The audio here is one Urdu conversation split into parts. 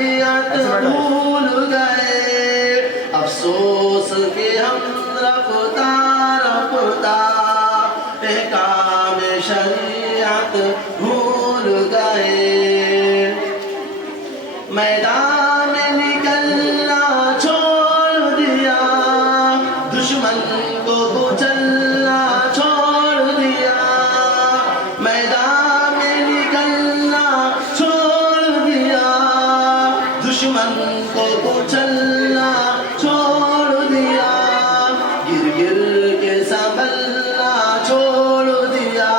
شریعت بھول گئے، افسوس کہ ہم رفتہ رفتہ احکام شریعت بھول گئے، میدان میں نکلنا چھوڑ دیا، دشمن کو کچلنا چھوڑ دیا، میدان میں نکلنا چھوڑ دیا، دشمن کو کچلنا چھوڑ دیا، گر گر کے سنبھلنا چھوڑ دیا،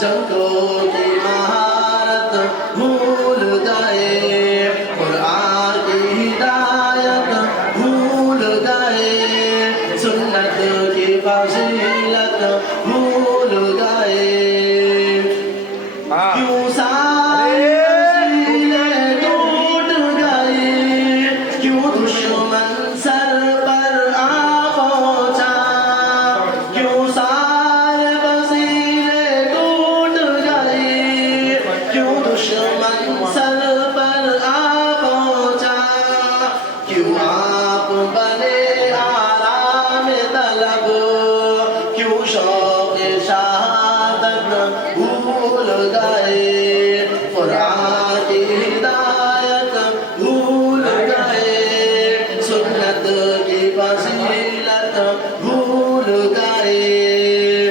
جنگوں کی مہارت بھول گئے، قرآن کی ہدایت بھول گئے، سنت کی فضیلت بھول گئے، کیوں سارے وسیلے ٹوٹ گئے، کیوں دشمن سر پر آ پہنچا، کیوں سارے وسیلے ٹوٹ گئے، کیوں دشمن سر پر آ پہنچا، کیوں آپ بنے آرام طلب، کیوں شوق شہادت بھول گئے، قرآن کی ہدایت بھول گئے، سنت کی فضیلت بھول گئے،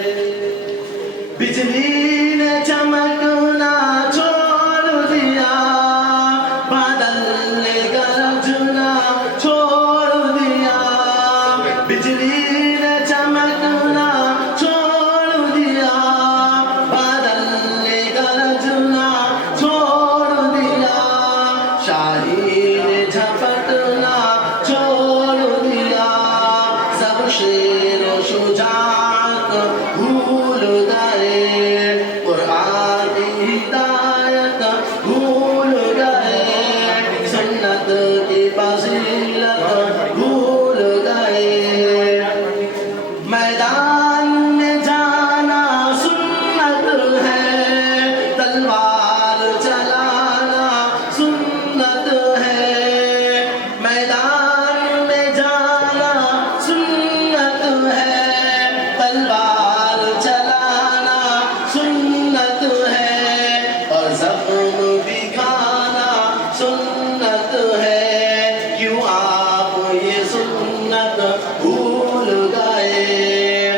بجلی نے چمکنا چھوڑ دیا، بادل نے گرجنا چھوڑ دیا، بجلی نے چمکنا چھوڑ دیا، بادل نے گرجنا چھوڑ دیا، شاہی نے جھپٹنا چھوڑ دیا، سب شیر و شجاعت بھول گئے، قرآن کی ہدایت بھول گئے، سنت کی فضیلت بھول گئے، میدان میں جانا سنت ہے، تلوار چلانا سنت ہے، میدان میں جانا سنت ہے، تلوار چلانا سنت ہے، اور زخم بھی کھانا سنت ہے، کیوں آپ یہ سنت بھول گئے،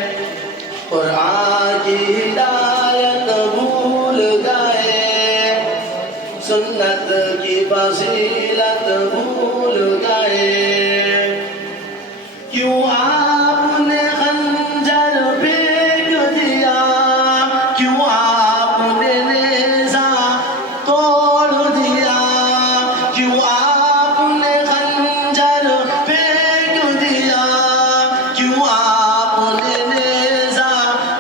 قرآن کی ہدایت بھول گئے، سنت کی فضیلت بھول گئے، کیوں آپ نے خنجر پھینک دیا، کیوں آپ نے نیزہ توڑ دیا، کیوں آپ نے خنجر پھینک دیا، کیوں آپ نے نیزہ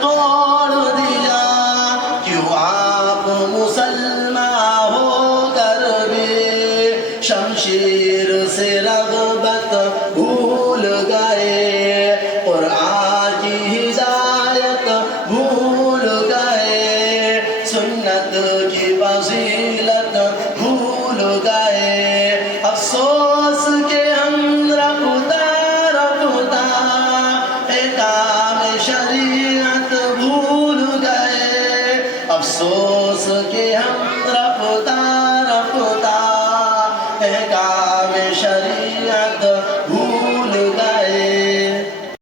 توڑ دیا، کیوں آپ مسلمان ہو کر بھی شمشیر سے رغبت بھول گئے، قرآن کی ہدایت بھول گئے، سنت کی فضیلت بھول گئے، افسوس کہ ہم رفتہ رفتہ احکام شریعت بھول گئے، افسوس کہ ہم رفتہ رفتہ